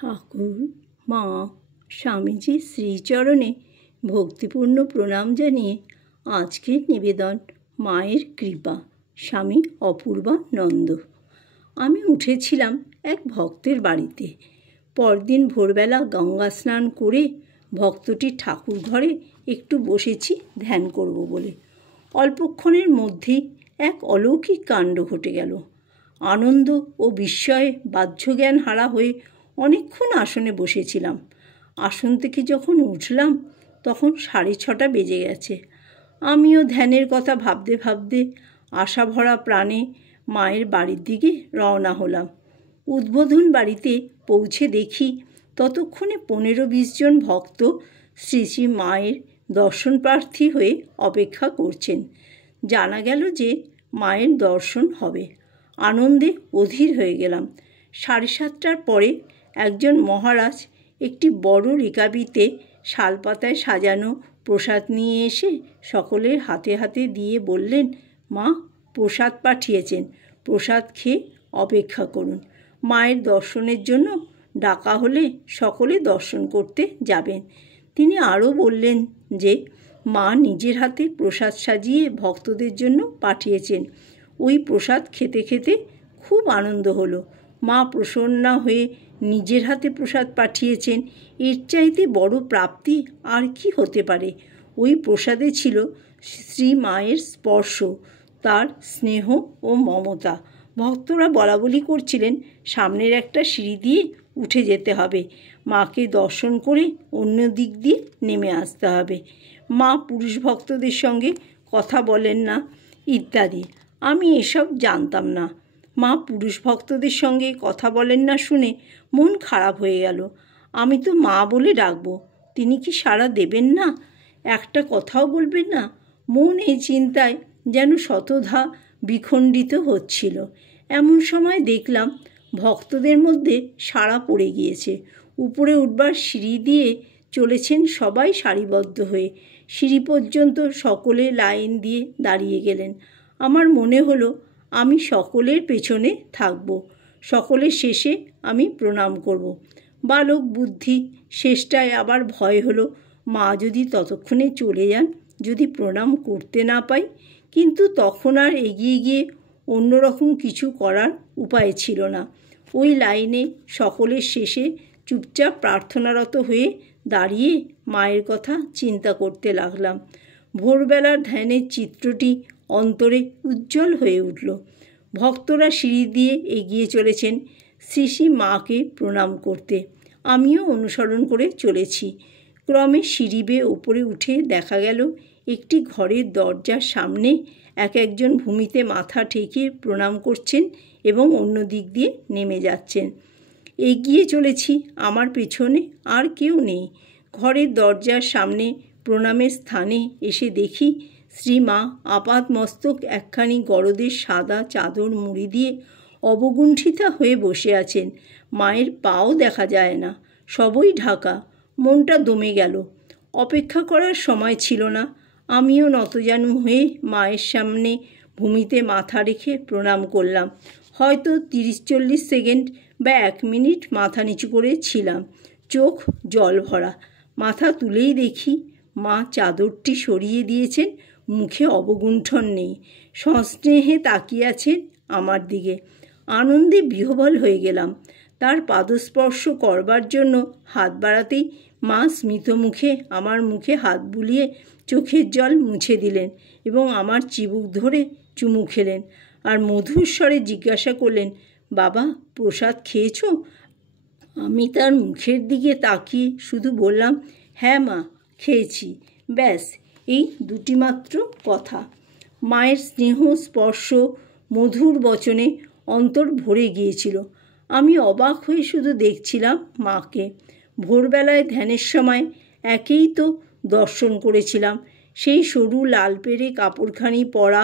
ঠাকুর, মা, স্বামীজির শ্রীচরণে ভক্তিপূর্ণ প্রণাম জানিয়ে আজকের নিবেদন মায়ের কৃপা। স্বামী অপূর্বানন্দ। আমি উঠেছিলাম এক ভক্তের বাড়িতে। পরদিন ভোরবেলা গঙ্গা স্নান করে ভক্তটির ঠাকুর ঘরে একটু বসেছি ধ্যান করব বলে। অল্পক্ষণের মধ্যেই এক অলৌকিক কাণ্ড ঘটে গেল। আনন্দ ও বিস্ময়ে বাহ্যজ্ঞান হারা হয়ে অনেকক্ষণ আসনে বসেছিলাম। আসন থেকে যখন উঠলাম তখন 6:30 বেজে গেছে। আমিও ধ্যানের কথা ভাবতে ভাবতে আশা ভরা প্রাণে মায়ের বাড়ির দিকে রওনা হলাম। উদ্বোধন বাড়িতে পৌঁছে দেখি ততক্ষণে 15-20 জন ভক্ত শ্রী শ্রী মায়ের দর্শন প্রার্থী হয়ে অপেক্ষা করছেন। জানা গেল যে মায়ের দর্শন হবে। আনন্দে অধীর হয়ে গেলাম। 7:30টার পরে একজন মহারাজ একটি বড় রেকাবিতে শালপাতায় সাজানো প্রসাদ নিয়ে এসে সকলের হাতে হাতে দিয়ে বললেন, মা প্রসাদ পাঠিয়েছেন, প্রসাদ খেয়ে অপেক্ষা করুন। মায়ের দর্শনের জন্য ডাকা হলে সকলে দর্শন করতে যাবেন। তিনি আরও বললেন যে মা নিজের হাতে প্রসাদ সাজিয়ে ভক্তদের জন্য পাঠিয়েছেন। ওই প্রসাদ খেতে খেতে খুব আনন্দ হলো। মা প্রসন্না হয়ে নিজের হাতে প্রসাদ পাঠিয়েছেন, এর চাইতে বড় প্রাপ্তি আর কি হতে পারে। ওই প্রসাদে ছিল শ্রী মায়ের স্পর্শ, তার স্নেহ ও মমতা। ভক্তরা বলাবলি করছিলেন সামনের একটা সিঁড়ি দিয়ে উঠে যেতে হবে, মাকে দর্শন করে অন্য দিক দিয়ে নেমে আসতে হবে। মা পুরুষ ভক্তদের সঙ্গে কথা বলেন না ইত্যাদি। আমি এসব জানতাম না। মা পুরুষ ভক্তদের সঙ্গে কথা বলেন না শুনে মন খারাপ হয়ে গেল। আমি তো মা বলে ডাকবো, তিনি কি সাড়া দেবেন না? একটা কথাও বলবেন না? মন এই চিন্তায় যেন শতধা বিখণ্ডিত হচ্ছিল। এমন সময় দেখলাম ভক্তদের মধ্যে সাড়া পড়ে গিয়েছে। উপরে উঠবার সিঁড়ি দিয়ে চলেছেন সবাই সারিবদ্ধ হয়ে। সিঁড়ি পর্যন্ত সকলে লাইন দিয়ে দাঁড়িয়ে গেলেন। আমার মনে হলো আমি সকলের পেছনে থাকব। সকলের শেষে আমি প্রণাম করব। বালক বুদ্ধি, শেষটায় আবার ভয় হলো, মা যদি ততক্ষণে চলে যান, যদি প্রণাম করতে না পাই। কিন্তু তখন আর এগিয়ে গিয়ে অন্যরকম কিছু করার উপায় ছিল না। ওই লাইনে সকলের শেষে চুপচাপ প্রার্থনারত হয়ে দাঁড়িয়ে মায়ের কথা চিন্তা করতে লাগলাম। ভোরবেলার ধ্যানের চিত্রটি অন্তরে উজ্জ্বল হয়ে উঠল। ভক্তরা সিঁড়ি দিয়ে এগিয়ে চলেছেন শ্রী শ্রী মাকে প্রণাম করতে। আমিও অনুসরণ করে চলেছি। ক্রমে সিঁড়ি বেয়ে ওপরে উঠে দেখা গেল একটি ঘরের দরজার সামনে একজন ভূমিতে মাথা ঠেকিয়ে প্রণাম করছেন এবং অন্য দিক দিয়ে নেমে যাচ্ছেন। এগিয়ে চলেছি, আমার পেছনে আর কেউ নেই। ঘরের দরজার সামনে প্রণামের স্থানে এসে দেখি শ্রীমা আপাত মস্তক একখানি গরদের সাদা চাদর মুড়ি দিয়ে অবগুণ্ঠিতা হয়ে বসে আছেন। মায়ের পাও দেখা যায় না, সবই ঢাকা। মনটা দমে গেল। অপেক্ষা করার সময় ছিল না। আমিও নতজানু হয়ে মায়ের সামনে ভূমিতে মাথা রেখে প্রণাম করলাম। হয়তো 30-40 সেকেন্ড বা 1 মিনিট মাথা নিচু করে ছিলাম, চোখ জল ভরা। মাথা তুলেই দেখি মা চাদরটি সরিয়ে দিয়েছেন, মুখে অবগুণ্ঠন নেই, সস্নেহে তাকিয়ে আছেন আমার দিকে। আনন্দে বিহ্বল হয়ে গেলাম। তার পাদস্পর্শ করবার জন্য হাত বাড়াতেই মা স্মিত মুখে আমার মুখে হাত বুলিয়ে চোখের জল মুছে দিলেন এবং আমার চিবুক ধরে চুমু খেলেন আর মধুর স্বরে জিজ্ঞাসা করলেন, বাবা প্রসাদ খেয়েছো? আমি তার মুখের দিকে তাকিয়ে শুধু বললাম, হ্যাঁ মা খেয়েছি। ব্যাস, এই দুটি মাত্র কথা। মায়ের স্নেহ স্পর্শ মধুর বচনে অন্তর ভরে গিয়েছিল। আমি অবাক হয়ে শুধু দেখছিলাম মাকে। ভোরবেলায় ধ্যানের সময় একেই তো দর্শন করেছিলাম। সেই সরু লাল পেরে কাপড়খানি পরা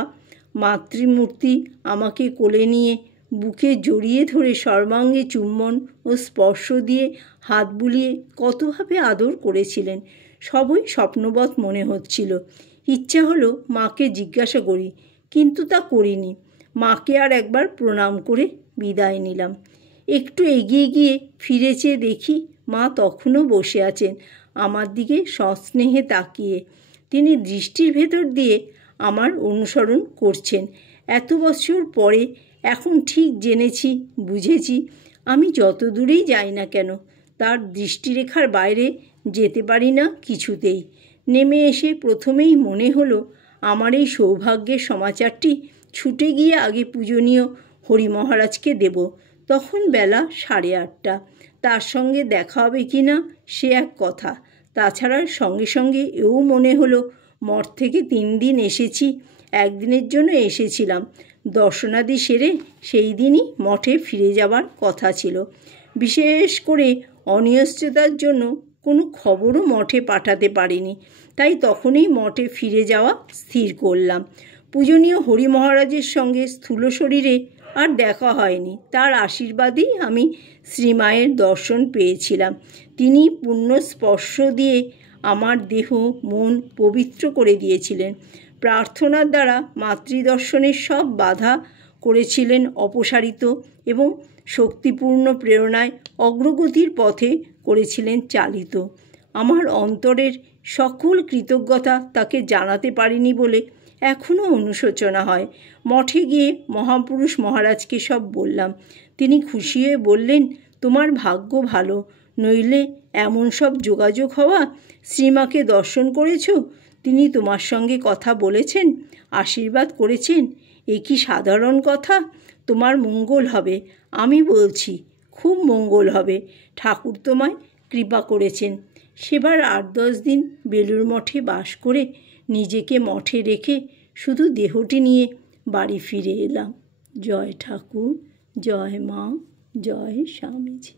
মাতৃমূর্তি আমাকে কোলে নিয়ে বুকে জড়িয়ে ধরে সর্বাঙ্গে চুম্বন ও স্পর্শ দিয়ে হাত বুলিয়ে কতভাবে আদর করেছিলেন। সবই স্বপ্নবৎ মনে হচ্ছিল। ইচ্ছা হলো মাকে জিজ্ঞাসা করি, কিন্তু তা করিনি। মাকে আর একবার প্রণাম করে বিদায় নিলাম। একটু এগিয়ে গিয়ে ফিরে চেয়ে দেখি মা তখনও বসে আছেন আমার দিকে সস্নেহে তাকিয়ে। তিনি দৃষ্টির ভেতর দিয়ে আমার অনুসরণ করছেন। এত বছর পরে এখন ঠিক জেনেছি, বুঝেছি, আমি যত দূরেই যাই না কেন তার দৃষ্টিরেখার বাইরে যেতে পারি না কিছুতেই। নেমে এসে প্রথমেই মনে হলো আমার এই সৌভাগ্যের সমাচারটি ছুটে গিয়ে আগে পূজনীয় হরি মহারাজকে দেব। তখন বেলা 8:30। তার সঙ্গে দেখা হবে কি না সে এক কথা। তাছাড়া সঙ্গে সঙ্গে এও মনে হলো মঠ থেকে 3 দিন এসেছি, একদিনের জন্য এসেছিলাম। দর্শনাদি সেরে সেই দিনই মঠে ফিরে যাবার কথা ছিল। বিশেষ করে অনিশ্চয়তার জন্য কোনো খবরও মঠে পাঠাতে পারিনি, তাই তখনই মঠে ফিরে যাওয়া স্থির করলাম। পূজনীয় হরি মহারাজের সঙ্গে স্থূল শরীরে আর দেখা হয়নি, তার আশীর্বাদেই আমি শ্রীমায়ের দর্শন পেয়েছিলাম। তিনি পুণ্য স্পর্শ দিয়ে আমার দেহ মন পবিত্র করে দিয়েছিলেন। প্রার্থনার দ্বারা মাতৃদর্শনের সব বাধা করেছিলেন অপসারিত এবং শক্তিপূর্ণ প্রেরণায় অগ্রগতির পথে করেছিলেন চালিত। আমার অন্তরের সকল কৃতজ্ঞতা তাকে জানাতে পারিনি বলে এখনও অনুশোচনা হয়। মঠে গিয়ে মহাপুরুষ মহারাজকে সব বললাম। তিনি খুশি হয়ে বললেন, তোমার ভাগ্য ভালো, নইলে এমন সব যোগাযোগ হওয়া। শ্রীমাকে দর্শন করেছ, তিনি তোমার সঙ্গে কথা বলেছেন, আশীর্বাদ করেছেন, এ কি সাধারণ কথা? তোমার মঙ্গল হবে, আমি বলছি খুব মঙ্গল হবে। ঠাকুর তোমায় কৃপা করেছেন। সেবার 8-10 দিন বেলুড় মঠে বাস করে নিজেকে মঠে রেখে শুধু দেহটি নিয়ে বাড়ি ফিরে এলাম। জয় ঠাকুর, জয় মা, জয় স্বামীজি।